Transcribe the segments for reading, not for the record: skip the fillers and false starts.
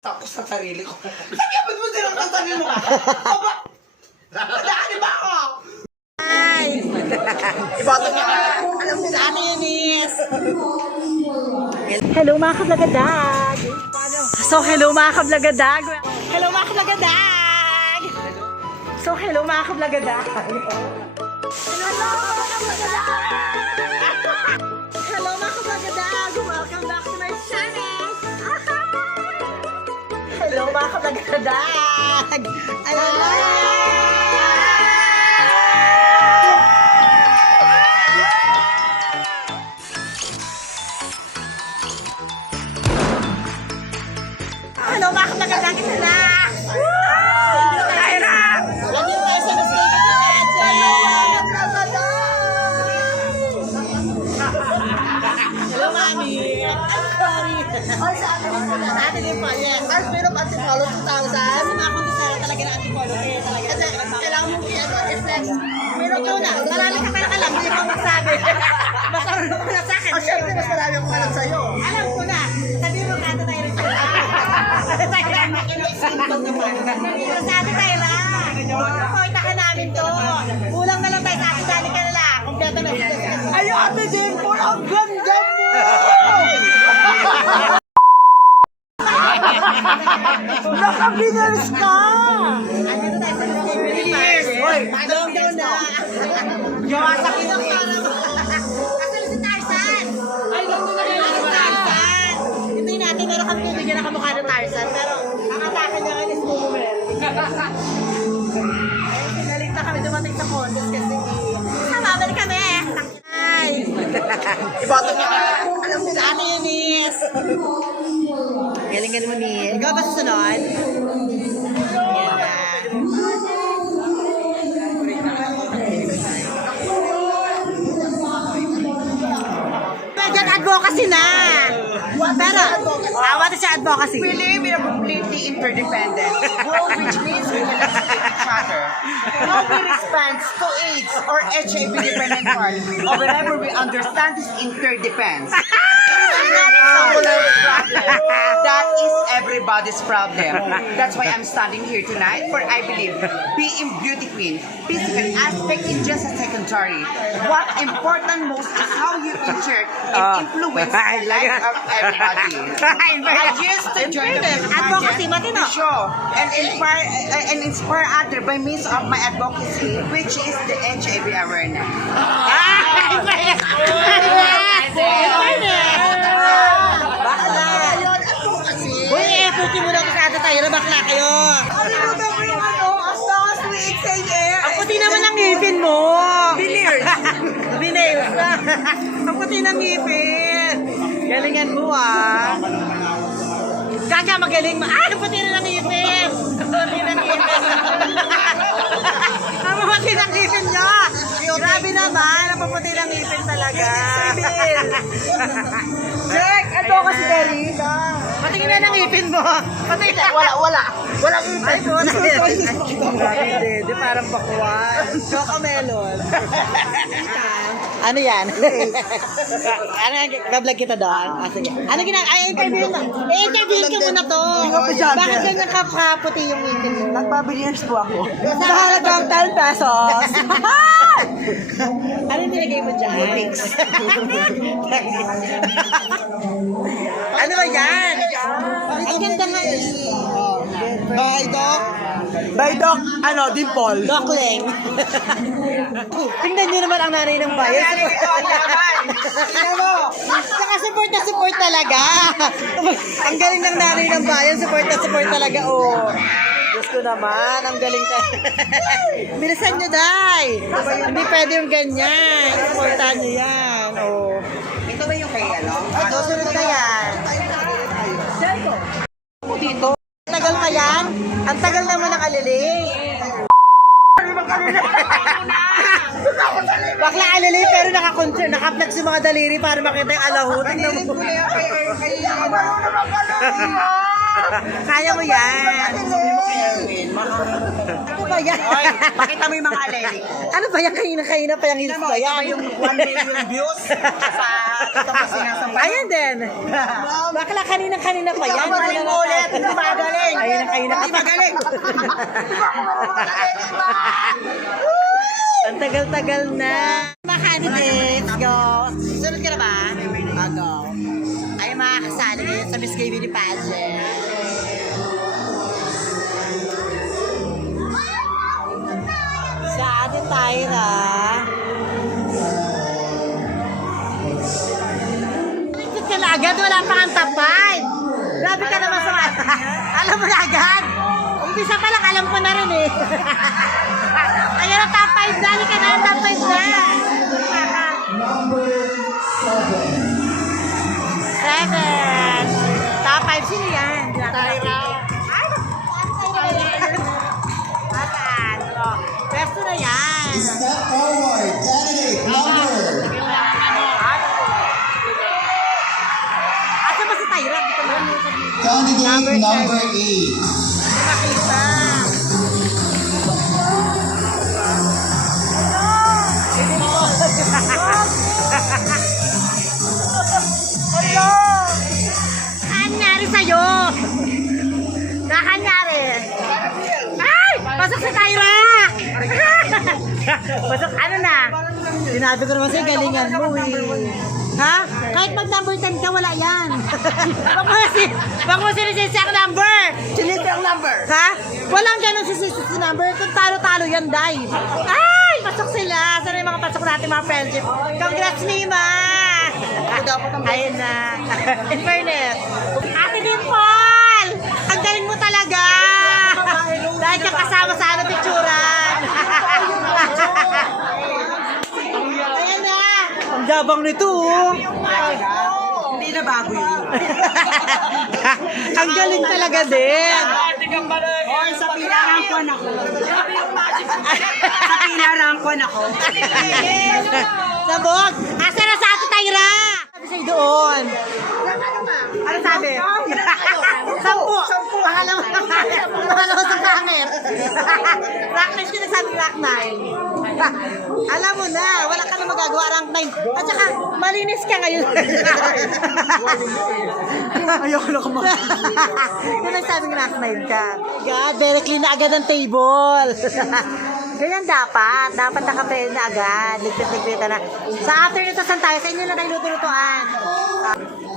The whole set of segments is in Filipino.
Tapos sa sarili ko. Kaya ba't mo silang ang sarili mo? Nadaan ba ako? Ay! Iboto niya. Alam mo sa atin yun is. Hello mga kablagadag! So hello mga kablagadag! Hello mga kablagadag! So hello mga kablagadag! Hello mga kablagadag! Welcome back to my channel! Hello mga kablagadag! Hello mga kablagadag! Ito na! Kaya na! Lagi tayo sa mistake ni Ate. Hello mami! Sorry! Sa atin din po, yes. Ars, meron pa Antipolo 2000. Kasi mga kondisara talaga na Antipolo kaya talaga. Kasi kailangan mo i-flex. Meron ka na. Marami ka pala alam. Hindi ko magsabi. Mas marunong ka na sa akin. Oh, syempre, mas marami akong alam sa'yo. Alam ko na. Sabi mo kata tayo rin sa'yo. Tayo lang. Sa atin tayo lang. Pakita ka namin to. Kulang na lang tayo sa atin. Dali ka na lang. Kompleto na. Ay, Ate Dimple, ang ganda mo! Naka-winners ka! Andito tayo sa Winners. Hoy, Long down na. Gawa sa kinang Kasali si Tarzan. Ay, lang doon na kayo si Tarzan. Hintayin natin, meron kami bibigyan na kamukha ng Tarzan. Pero ang atake niya ngayon is Bumel. Eh, pinalit na kami dumating sa contest kasi mamabalik kami. Ay! Iboto niya. Alam mo sa atin yun is. Galing mo ni. Ikaw ba susunod? Yan na. Medyan advocacy na. Pero, what is your advocacy? We live in a completely interdependent world, which means we will respect each other. How we respond to AIDS or HIV-dependent part, or whenever we understand this interdependence. That is everybody's problem. That's why I'm standing here tonight, for I believe being beauty queen, physical aspect is just a secondary. What important most is how you insert and influence the life of everybody. I used to join the Advocacy, matino. show and inspire others by means of my advocacy, which is the HIV awareness. Bakla! Uy, puti mo lang sa ato tayo na bakla kayo. Ang puti naman ang ngipin mo. Veneers. Veneers. Ang puti ng ngipin. Galingan mo ah. Kaka magaling mo. Ah, ang puti na ng ngipin. Ang puti ng ngipin. Ang puti ng ngipin niya. Grabe naman. Ang puti ng ngipin talaga. Jack, ito kasi Derry. Patingin na ng ngipin mo. Patingin na. Walang ipin. Hindi, parang bakwan. Chocomelon. Ano yan? Ano, bablog kita doon? Ah, sige. Ano ay, interview mo. Interview ka muna to. Bakit ganyan kaputi yung ngipin mo? Nagpa-veneers po ako. Sa halagang 10 pesos. Ano nilagay mo dyan? Ano ba yan? Ang ganda nga eh. By Doc, Dimple. Dokling. Tingnan nyo naman ang nanay ng bayan. Saka support na support talaga. Ang galing ng nanay ng bayan. Support na support talaga. Oh. Diyos ko naman. Ang galing talaga. Bilisan nyo, Day. Hindi pwede yung ganyan. Supportan nyo yan. Oh. Ito ba yung kay Ito, sunod na yan. Dito. Tagal pa yan? Ang tagal naman ng alili. Bakla alili pero naka-flex yung mga daliri para makita yung alahut. Tingnan mo. Kaya mo yan. Ano ba yan? Oy, pakita mo yung mga aleli. Ano ba yan? Kanina pa yung hits na yan. Yung 1 million views sa ito kasi nasa Ayan din. Bakla kanina pa yan. Ulit, Tayo na magaling. Ang tagal-tagal na. Mga candidates, go. Sunod ka na ba? Go. Ay mga kasali ngayon sa Miss Gay Beauty Pageant. Sa Ate Tyra. Ligpit ka na agad, wala pa kang tapay. Grabe ka naman sa alam mo na agad. Umpisa pa lang, alam ko na rin eh. Ayan na, top 5 na. Ka na, top 5 na. Seven. Top 5, sino yan? Tyra. Matan. Pwesto na yan. Step forward, candidate number. Asa ba si Tyra? Dito lang. Candidate number 8. Makita. Hello! Anyari sa'yo? Nakanyari? Ay! Pasok si Tyra! Pasok, ano na? Sinabi ko naman sa'yo, galingan mo eh. Ha? Kahit mag number 10 ka, wala yan. Bak mo sinisisi ang number. Sinisi ang number. Ha? Walang ganun sinisisi number. Kung talo-talo yan, Day. Ay! Pasok sila. Sana yung mga pasok natin, mga friendship. Congrats, Mima! Ayun na. In fairness. Ate Dimple! Ang galing mo talaga! Dahil kang kasama sa ano picturan. Ayan na! Ang gabang nito, oh. Hindi na bago yun. Ang galing talaga din. Hoy, sa pinarangkwan ako. Sa pinarangkwan ako. Sabog! Asa na sa Ate Tyra? Sabi sa'yo doon. Ano sabi? 10. Alam mo sa pangit. Rank 9 siya nagsabi rank 9. Alam mo na, wala ka na magagawa rank 9. At saka, malinis ka ngayon. Ayoko na kumakas. Yung nagsabing rank 9 ka. God, very clean na agad ang table. Ganyan dapat. Dapat nakapreno na agad. Ligpit-ligpit na. Sa after nito, saan tayo? Sa inyo na tayo luto-lutuan.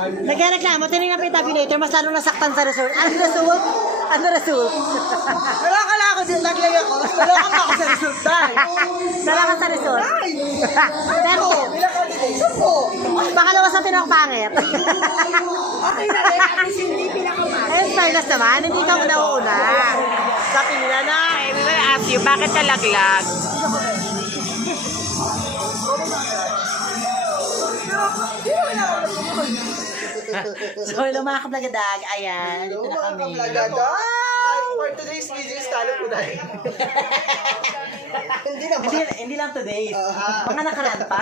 Nagreklamo, tinignan pa yung tabulator, mas lalo nasaktan sa result. Ano result? Ano result? Wala ka lang ako din, naglagay ako. Wala ka pa ako sa result, dahil. Wala ka sa result. Pero, baka naman sa pinakapangit. Okay na rin, at least hindi pinakapangit. Eh, fairness naman, hindi ka muna una. Sa pinila na. We will ask you, bakit ka laglag? So, hello mga kablagadag. Ayan, dito na kami. For today's video, talo po dahil. Hindi naman. Hindi lang today. Mga nakaraan pa.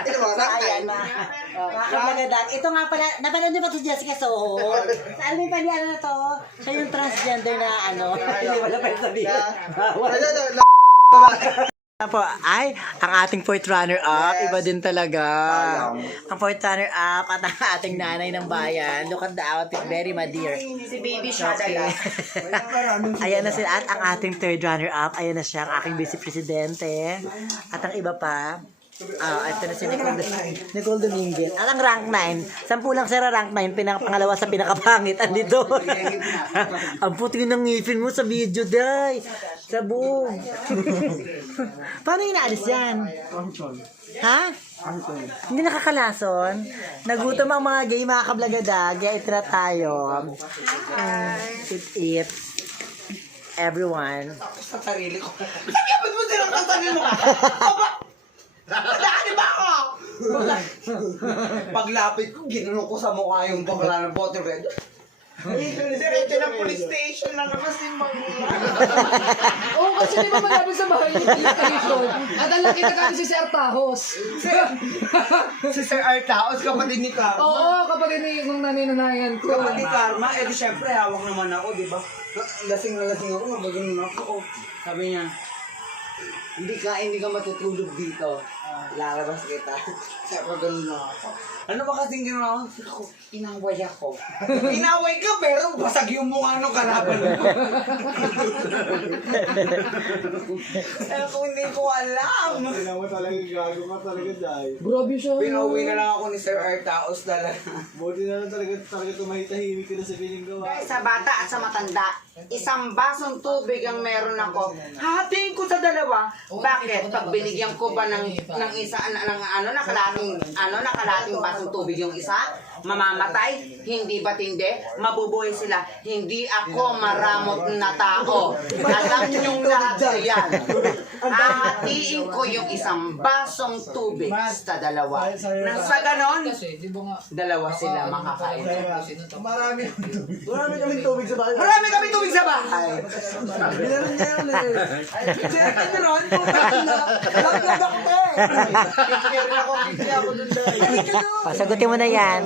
Ito mga So, ayan, mga kablagadag. Ito nga pala, napanood niyo ba si Jessica Soho? Saan mo yung ano na to? Siya yung transgender na ano. Hindi wala pa yung sabihin. Po, ay, ang ating fourth runner-up, iba din talaga. Ang fourth runner-up at ang ating nanay ng bayan. Look at the outfit, very madear. Si baby siya Okay. Ayan na sila. At ang ating third runner-up, ayan na siya, ang aking vice presidente. At ang iba pa, ito na si Nicole Dominguez. At ang rank 9, 10 lang sila rank 9, pangalawa sa pinakapangit. Andito. Ang puti ng ngipin mo sa video, day. Sabog. Paano inaalis yan? Ha? Hindi nakakalason? Nagutom ang mga gay, mga kablagadag. Kaya itira tayo. Eat. Everyone. Sa sarili ko. Ba't mo silang kasabi mo? Daan ba ako? Paglapit ko, ginanong ko sa mukha yung bakla ng bottle red. Diretso ng police station lang naman si Mang. Oo, kasi di ba malapit sa bahay yung police station? At ang laki na kami si Sir Tahos. Si Sir Artaos, kapatid ni Karma. Oo, kapag nung naninanayan ko. Kapatid ni Karma, eh di syempre hawak naman ako, di ba? Lasing na lasing ako, magano'n ako. Sabi niya, hindi ka matutulog dito. Lalabas kita. Sabi ko, ganun na ako. Ano ba kasing ginawa ko? Ako, inaway ako. Inaway ka pero basag yung mukha ng kalaban mo. Kaya kung hindi ko alam. Tingnan mo talaga gago ka talaga dahil. Grabe siya. Pinauwi na lang ako ni Sir Artaos talaga. Buti na lang talaga tumahitahimik ka na sa piling gawa. Guys, sa bata at sa matanda, isang basong tubig ang meron ako. Hahatiin ko sa dalawa. Bakit? Pag binigyan ko ba ng isa, nakalating basong tubig yung isa, mamamatay? Hindi ba tindi? Mabubuhay sila. Hindi ako maramot na tao. Alam niyong lahat yan. Hahatiin ko yung isang basong tubig sa dalawa. Nang sa ganon, Kasi, di ba nga, dalawa sila makakain. Marami kaming tubig sa bahay. Marami kami tubig sa bahay. Bilang niya yun eh. Ay, check it ron. Laglag ako eh. Kikiri ako dun dahil. Pasagutin mo na yan.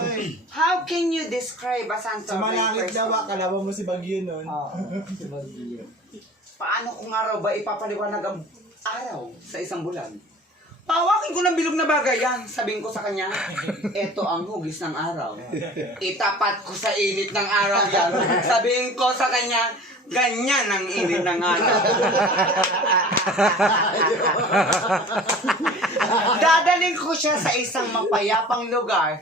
How can you describe a Santo Sa malangit daw ba, kalaban mo si Bagyo nun. Paano kung araw ba ipapaliwanag ang araw sa isang bulan? Pawakin ko ng bilog na bagay yan. Sabihin ko sa kanya, eto ang hugis ng araw. Itapat ko sa init ng araw yan. Sabihin ko sa kanya, ganyan ang init ng araw. Dadaling ko siya sa isang mapayapang lugar.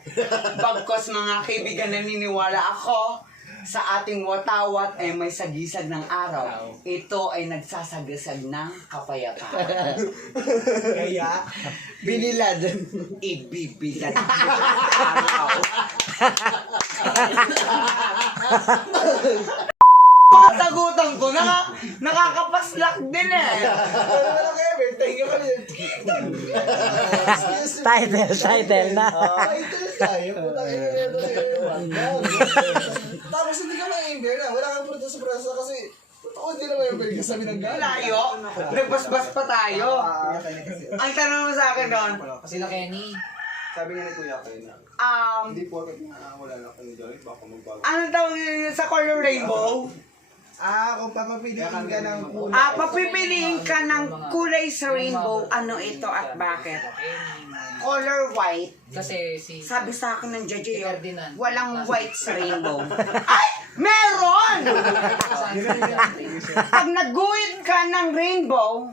Bagkos mga kaibigan, naniniwala ako sa ating watawat ay may sagisag ng araw. Ito ay nagsasagasag ng kapayapaan. Kaya, Binilad. Ibibilad ko sa araw. Pagsagutan ko, nakakapaslak din eh. ano na lang kayo, may thank you kami. Title na. Title tayo, putang ina nito. Tapos hindi ka ma-ember na, wala kang proteso kasi totoo hindi na ma-ember ka sabi ng gano'n. Layo, nagbasbas pa tayo. Ang tanong mo sa akin doon, sila Kenny. Sabi nga ni Kuya kayo na, hindi po wala lang kang Joy, baka magbago. ano tawag yun sa color rainbow? Kung papapiliin ka ng kulay. Papipiliin ka ng kulay sa rainbow, ano ito at bakit? Color white. Kasi si... Sabi sa akin ng judge yun, Ferdinand. walang white sa rainbow. Ay! Meron! Pag nagguhit ka ng rainbow,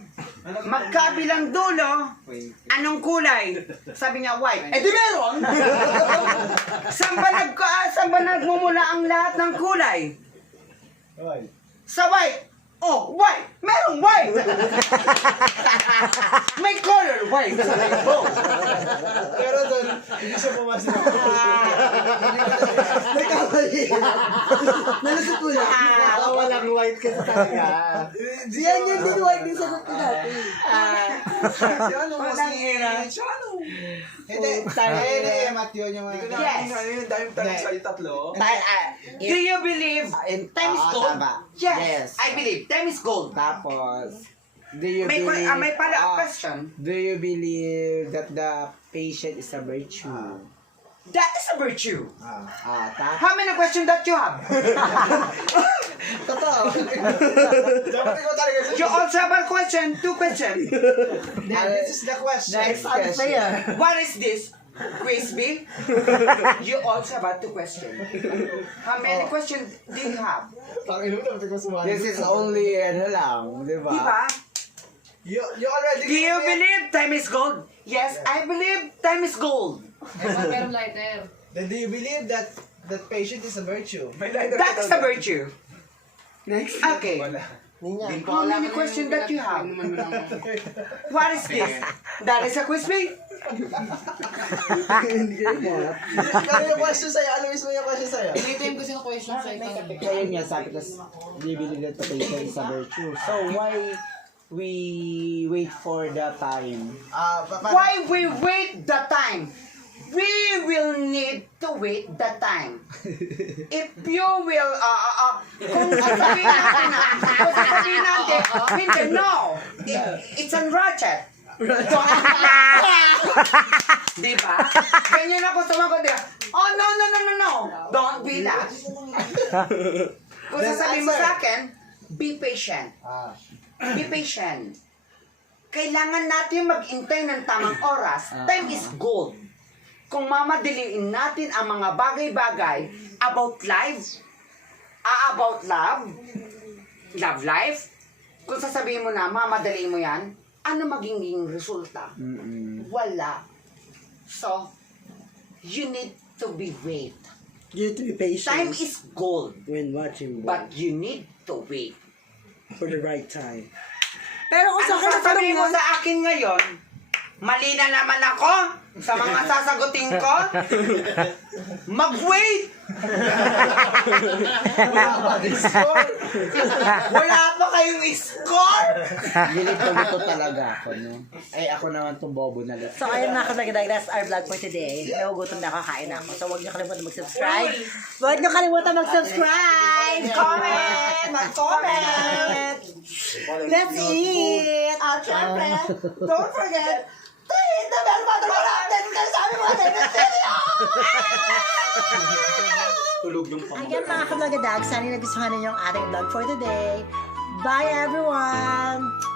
magkabilang dulo, anong kulay? Sabi niya, white. Eh di meron! Saan ba nagmumula ang lahat ng kulay? Hoy. Sa white. Oh, white! Merong white! May color white sa rainbow. Pero doon, hindi siya pumasok. May kamali. Nalasot ko lang. Walang white ka sa talaga. Yan yung din white din sagot ko natin. Si ano mo si Chano? Hindi, Matthew yung mga... Yes. Yung dahil tayo sa tatlo. Do you believe time is gold? Yes, I believe time is gold. Tapos, do you May believe... follow-up question. Do you believe that the patient is a virtue? That is a virtue. Tapos... How many questions that you have? Totoo. Dapat ikaw talaga sa... You also have a question, 2 questions. This is the question. Next question. What is this? Crispy? You also have 2 questions. How many questions do you have? Tangin mo, dapat ikaw sumali. This is only, ano lang, di ba? Diba? You already... Do you believe time is gold? Yes, I believe time is gold. Pero lighter. Then do you believe that patient is a virtue? That is a virtue. Next. Okay. How many questions that you have? What is this? That is a crispy? Ano yung question sa'yo? Ano mismo yung question sa'yo? Ilitin ko sino question sa ito. Kaya niya sabi ko, do you believe that the patient is a virtue? So why we wait for the time? Why we wait the time? We will need to wait the time. If you will, kung sasabihin natin, hindi, no. It's a ratchet. Diba? Ganyan ako sumagot, diba? Oh, no. Don't be that. Kung sasabihin mo sa akin, be patient. Be patient. Kailangan natin mag-intay ng tamang oras. Time is gold. Kung mamadiliin natin ang mga bagay-bagay about life, about love life, kung sasabihin mo na, mamadaliin mo yan, ano magiging resulta? Wala. So, you need to be wait. You need to be patient Time is gold, when watching but you need to wait. for the right time. Pero kung sa Ano akin na sasabihin mo sa akin ngayon? Mali na naman ako sa mga sasagutin ko? Mag-wait! Wala pa kayong score! Lilito-lito talaga ako, no? Ay, ako naman tong bobo na lito. So, ayun mga kablagdag, that's our vlog for today. Nagugutom na ako, kain na ako. So, huwag niyo kalimutan mag-subscribe. Huwag niyo kalimutan mag-subscribe! Comment! Mag-comment! Let's eat! At syempre, don't forget to hit the bell button para update kayo sa aming mga video! Tulog yung pang... Again mga kablagadag, sana nagustuhan ninyo ang ating vlog for today. Bye everyone!